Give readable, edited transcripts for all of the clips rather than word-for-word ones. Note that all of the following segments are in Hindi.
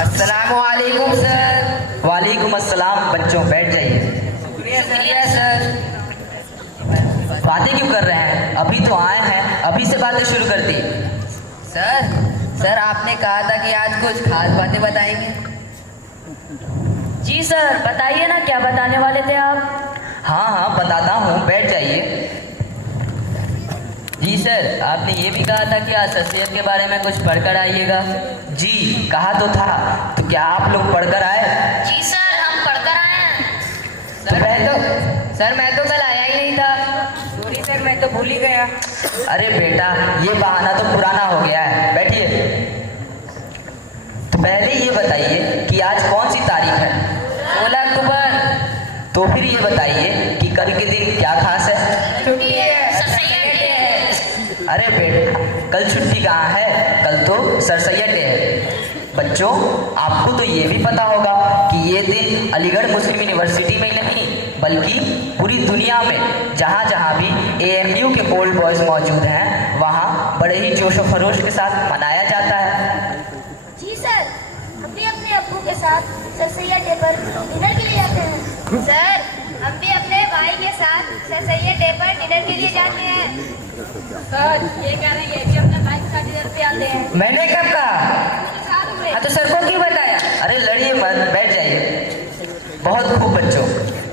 अस्सलामुअलैकुम सर। वालेकुम अस्सलाम। बच्चों बैठ जाइए। शुक्रिया सर। बातें क्यों कर रहे हैं? अभी तो आए हैं, अभी से बातें शुरू कर दी। सर आपने कहा था कि आज कुछ खास बातें बताएंगे। जी सर, बताइए ना, क्या बताने वाले थे आप? हाँ बताता हूँ, बैठ जाइए। जी सर, आपने ये भी कहा था कि आज शख्सियत के बारे में कुछ पढ़कर आइएगा। जी कहा तो था, तो क्या आप लोग पढ़कर आए? जी सर, हम पढ़कर आए हैं। सर मैं तो कल आया ही नहीं था। सॉरी सर, मैं तो भूल ही गया। अरे बेटा, ये बहाना तो पुराना हो गया है, बैठिए। तो पहले ये बताइए कि आज कौन सी तारीख है? 16 अक्टूबर। तो फिर ये बताइए कि कल के दिन क्या खास है? छुट्टी है। सर सैयद डे है। अरे बेटा, कल छुट्टी कहाँ है? कल तो सर सैयद डे है। बच्चों, आपको तो ये भी पता होगा कि ये दिन अलीगढ़ मुस्लिम यूनिवर्सिटी में ही नहीं बल्कि पूरी दुनिया में जहाँ जहाँ भी AMU के ओल्ड बॉयज़ मौजूद हैं वहाँ बड़े ही जोश व खरोश के साथ मनाया जाता है। जी सर, हम भी अपने अब्बू के साथ सर सैयद डे पर डिनर के लिए जाते हैं। सर, हम भी अपने भाई के साथ सर सैयद डे पर डिनर के लिए जाते हैं। सर ये कह रहे हैं कि अपने भाई के साथ डिनर पे आते हैं। मैंने कब कहा? हाँ तो सर को क्यों बताया? अरे लड़िए मत, बैठ जाइए। बहुत खूब बच्चों,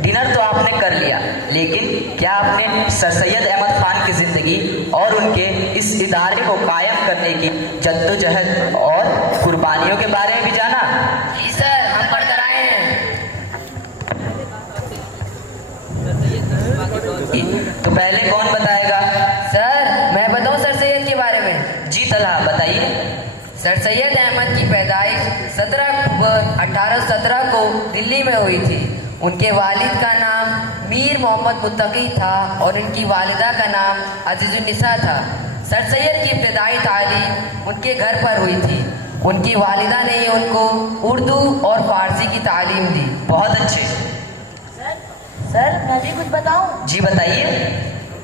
डिनर तो आपने कर लिया, लेकिन क्या आपने सर सैयद अहमद खान की ज़िंदगी और उनके इस इदारे को कायम करने की जद्दोजहद और कुर्बानियों के बारे में भी जाना? जी सर, हम पढ़कर आए हैं। तो पहले कौन बताएगा? सर मैं बताऊं सर सैयद के बारे में। जी तलहा, बताइए। सर सैयद अहमद की पैदाइश 17 अक्टूबर 1817 को दिल्ली में हुई थी। उनके वालिद का नाम मीर मोहम्मद मुत्तकी था और उनकी वालिदा का नाम अजीजुन्निसा था। सर सैयद की इब्तदाई तालीम उनके घर पर हुई थी। उनकी वालिदा ने उनको उर्दू और फारसी की तालीम दी। बहुत अच्छे। सर, मैं भी कुछ बताऊं? जी बताइए।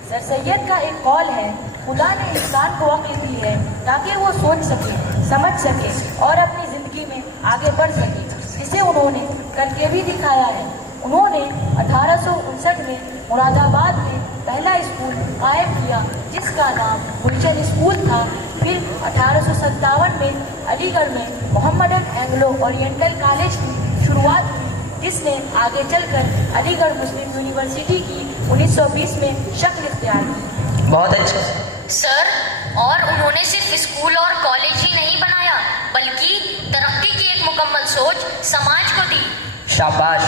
सर सैयद का एक कौल है, खुदा ने इंसान को अक्ल दी है ताकि वो सोच सके, समझ सके और अपनी जिंदगी में आगे बढ़ सके, जिसे उन्होंने करके भी दिखाया है। उन्होंने 1859 में मुरादाबाद में पहला स्कूल कायम किया जिसका नाम गुलशन स्कूल था। फिर 1857 में अलीगढ़ में मोहम्मदन एंग्लो ओरिएंटल कॉलेज की शुरुआत की, जिसने आगे चलकर अलीगढ़ मुस्लिम यूनिवर्सिटी की 1920 में शक्ल इख्तियार की। बहुत अच्छे। सर, और उन्होंने सिर्फ स्कूल और कॉलेज ही नहीं बनाया बल्कि तरक्की की एक मुकम्मल सोच समाज को दी। शाबाश।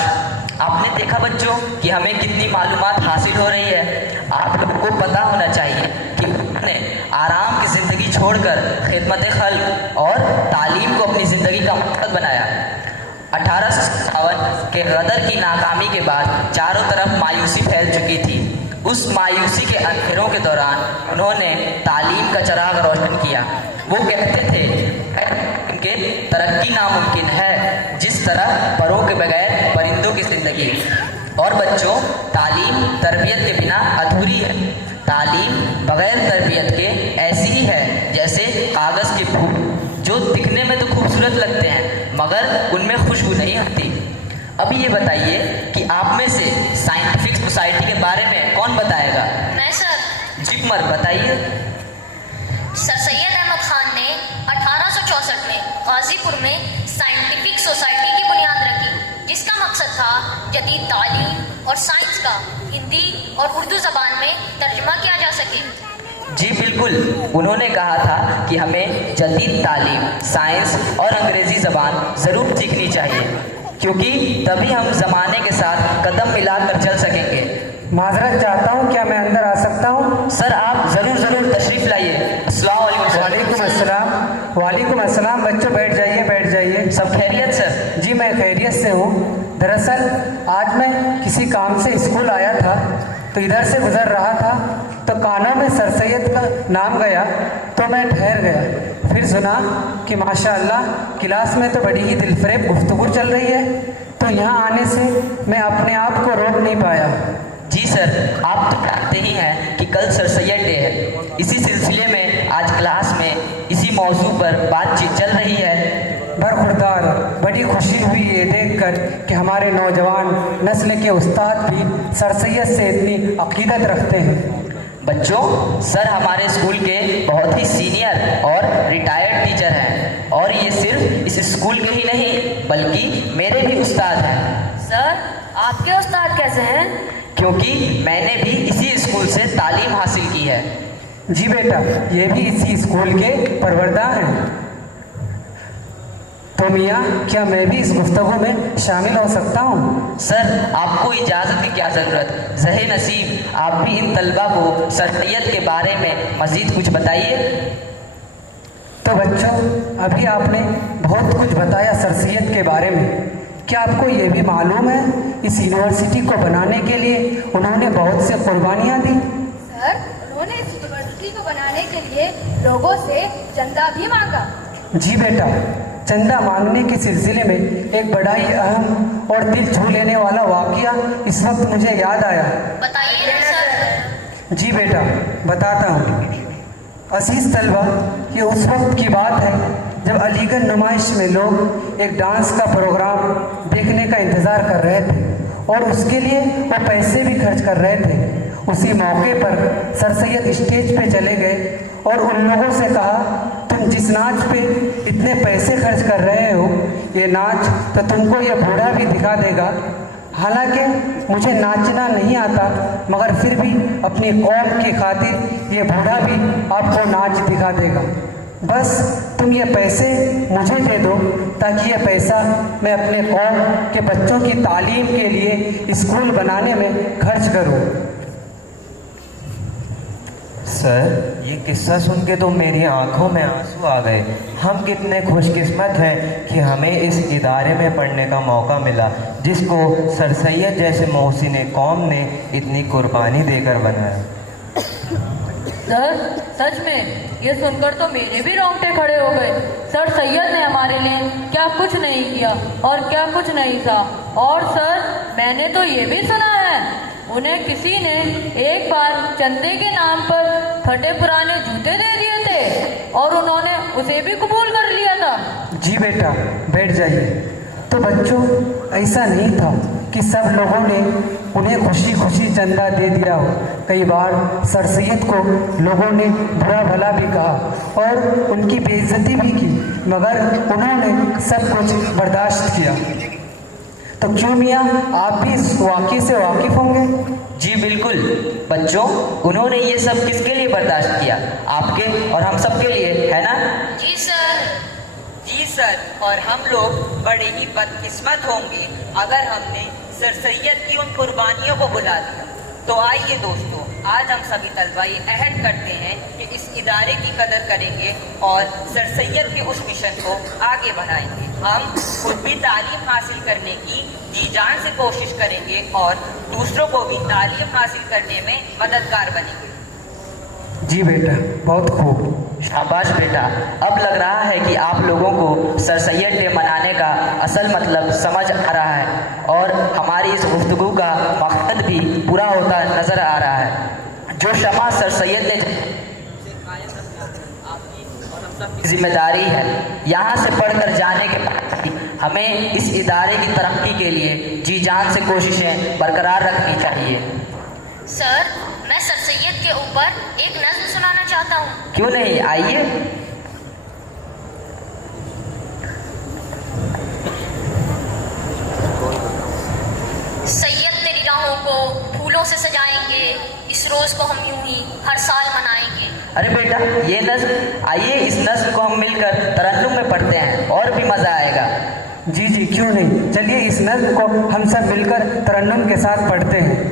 आपने देखा बच्चों कि हमें कितनी मालूमात हासिल हो रही है। आप लोगों को पता होना चाहिए कि उन्होंने आराम की ज़िंदगी छोड़कर खिदमत खल्क और तालीम को अपनी ज़िंदगी का मकसद बनाया। 1857 के गदर की नाकामी के बाद चारों तरफ मायूसी फैल चुकी थी। उस मायूसी के अंधेरों के दौरान उन्होंने तालीम का चिराग रोशन किया। वो कहते थे कि तरक्की नामुमकिन है जिस तरह परों के बगैर परिंदों की ज़िंदगी। और बच्चों, तालीम तरबियत के बिना अधूरी है। तालीम बगैर तरबियत के ऐसी ही है जैसे कागज़ के फूल, जो दिखने में तो खूबसूरत लगते हैं मगर उनमें खुशबू नहीं होती। अभी ये बताइए कि आप में से साइंटिफिक सोसाइटी के बारे में कौन बताएगा? मैं सर। जी मर, बताइए। सर सैयद अहमद खान ने 1864 में गाजीपुर में साइंटिफिक सोसाइटी की बुनियाद रखी, जिसका मकसद था जदीद तालीम और साइंस का हिंदी और उर्दू ज़बान में तर्जुमा किया जा सके। जी बिल्कुल, उन्होंने कहा था कि हमें जदीद तालीम, साइंस और अंग्रेज़ी ज़बान ज़रूर सीखनी चाहिए, क्योंकि तभी हम ज़माने के साथ कदम मिलाकर चल सकेंगे। माजरत चाहता हूँ, क्या मैं अंदर आ सकता हूँ? सर आप ज़रूर तशरीफ़ लाइए। अस्सलाम वालेकुम। वालेकुम अस्सलाम। वालेकुम अस्सलाम। बच्चों बैठ जाइए, बैठ जाइए। सब खैरियत सर? जी मैं खैरियत से हूँ। दरअसल आज मैं किसी काम से स्कूल आया था, तो इधर से गुजर रहा था तो कानों में सर सैयद का नाम गया तो मैं ठहर गया। फिर सुना कि माशाअल्लाह क्लास में तो बड़ी ही दिलफरेब गुफ्तगू चल रही है, तो यहाँ आने से मैं अपने आप को रोक नहीं पाया। जी सर, आप तो जानते ही हैं कि कल सर सैयद डे है। इसी सिलसिले में आज क्लास में इसी मौजू पर बातचीत चल रही है। बरखुरदार। बड़ी खुशी हुई ये देखकर कि हमारे नौजवान नस्ल के उस्ताद भी सर सैयद से इतनी अकीदत रखते हैं। बच्चों, सर हमारे स्कूल के बहुत ही सीनियर और रिटायर्ड टीचर हैं और ये सिर्फ इस स्कूल के ही नहीं बल्कि मेरे भी उस्ताद हैं। सर, आपके उस्ताद कैसे हैं? क्योंकि मैंने भी इसी स्कूल से तालीम हासिल की है। जी बेटा, ये भी इसी स्कूल के परवरदा हैं। तो मियाँ, क्या मैं भी इस गुफ्तगू में शामिल हो सकता हूँ? सर, आपको इजाज़त की क्या ज़रूरत। ज़हे नसीब, आप भी इन तलबा को सर सैयद के बारे में मज़ीद कुछ बताइए। तो बच्चों, अभी आपने बहुत कुछ बताया सर सैयद के बारे में। क्या आपको ये भी मालूम है इस यूनिवर्सिटी को बनाने के लिए उन्होंने बहुत से कुर्बानियाँ दी? सर, उन्होंने इस यूनिवर्सिटी को बनाने के लिए लोगों से चंदा भी मांगा। जी बेटा, चंदा मांगने के सिलसिले में एक बड़ा ही अहम और दिल छू लेने वाला वाकया इस वक्त मुझे याद आया। बताइए ना सर। जी बेटा, बताता हूँ। अजीज तलबा, ये उस वक्त की बात है जब अलीगढ़ नुमाइश में लोग एक डांस का प्रोग्राम देखने का इंतज़ार कर रहे थे और उसके लिए वो पैसे भी खर्च कर रहे थे। उसी मौके पर सर सैयद स्टेज पे चले गए और उन लोगों से कहा, तुम जिस नाच पे इतने पैसे खर्च कर रहे हो, ये नाच तो तुमको ये बूढ़ा भी दिखा देगा। हालांकि मुझे नाचना नहीं आता, मगर फिर भी अपनी कौम की खातिर ये बूढ़ा भी आपको नाच दिखा देगा। बस तुम ये पैसे मुझे दे दो ताकि ये पैसा मैं अपने कौम के बच्चों की तालीम के लिए स्कूल बनाने में खर्च करूं। सर, ये किस्सा सुन के तो मेरी आंखों में आंसू आ गए। हम कितने खुशकिस्मत हैं कि हमें इस इदारे में पढ़ने का मौका मिला जिसको सर सैयद जैसे मोहसिन कौम ने इतनी कुर्बानी देकर बनाया। सर, सच में ये सुनकर तो मेरे भी रोंगटे खड़े हो गए। सर सैयद ने हमारे लिए क्या कुछ नहीं किया और क्या कुछ नहीं था। और सर, मैंने तो ये भी सुना है उन्हें किसी ने एक बार चंदे के नाम पर फटे पुराने जूते दे दिए थे और उन्होंने उसे भी कबूल कर लिया था। जी बेटा, बैठ जाइए। तो बच्चों, ऐसा नहीं था कि सब लोगों ने उन्हें खुशी खुशी चंदा दे दिया हो। कई बार सर सैयद को लोगों ने बुरा भला भी कहा और उनकी बेइज्जती भी की, मगर उन्होंने सब कुछ बर्दाश्त किया। तो क्यों मियाँ, आप भी इस वाक़े से वाकिफ़ होंगे? जी बिल्कुल। बच्चों, उन्होंने ये सब किसके लिए बर्दाश्त किया? आपके और हम सब के लिए, है ना? जी सर। जी सर, और हम लोग बड़े ही बदकिस्मत होंगे अगर हमने सर सैयद की उन कुर्बानियों को बुला दिया। तो आइए दोस्तों, आज हम सभी तलबा ये अहद करते हैं कि इस इदारे की कदर करेंगे और सर सैयद के उस मिशन को आगे बढ़ाएंगे। हम खुद भी तालीम हासिल करने की जी जान से कोशिश करेंगे और दूसरों को भी तालीम हासिल करने में मददगार बनेंगे। जी बेटा, बहुत खूब। शाबाश बेटा, अब लग रहा है कि आप लोगों को सर सैयद डे मनाने का असल मतलब समझ आ रहा है और हमारी इस गुफ्तगू का मकसद भी पूरा होता नज़र आ रहा है। जो शमा सर सैयद ने जिम्मेदारी है, यहाँ से पढ़कर जाने के बाद हमें इस इदारे की तरक्की के लिए जी जान से कोशिशें बरकरार रखनी चाहिए। सर, मैं सर सैयद के ऊपर एक नज़्म सुनाना चाहता हूँ। क्यों नहीं, आइए। सैयद तेरी राहों को फूलों से सजाएंगे, इस रोज़ को हम यूं ही हर साल मनाएंगे। अरे बेटा, ये नज़्म, आइए इस नज़्म को हम मिलकर तरन्नुम में पढ़ते हैं और भी मज़ा आएगा। जी जी, क्यों नहीं। चलिए इस नज़्म को हम सब मिलकर तरन्नुम के साथ पढ़ते हैं।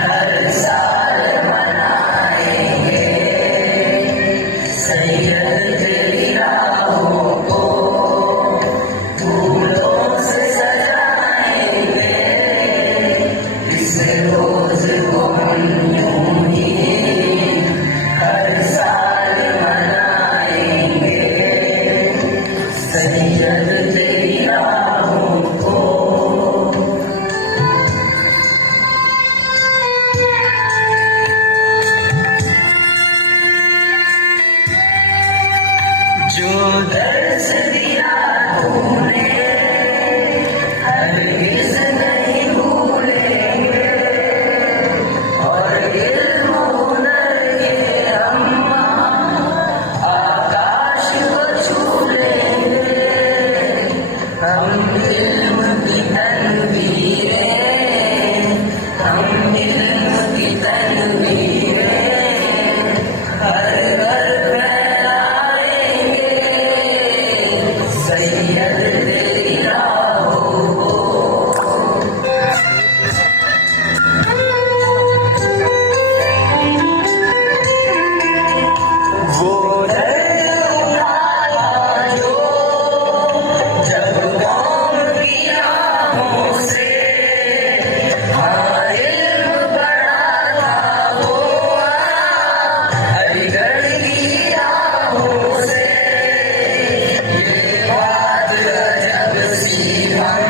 हर साल श्री राम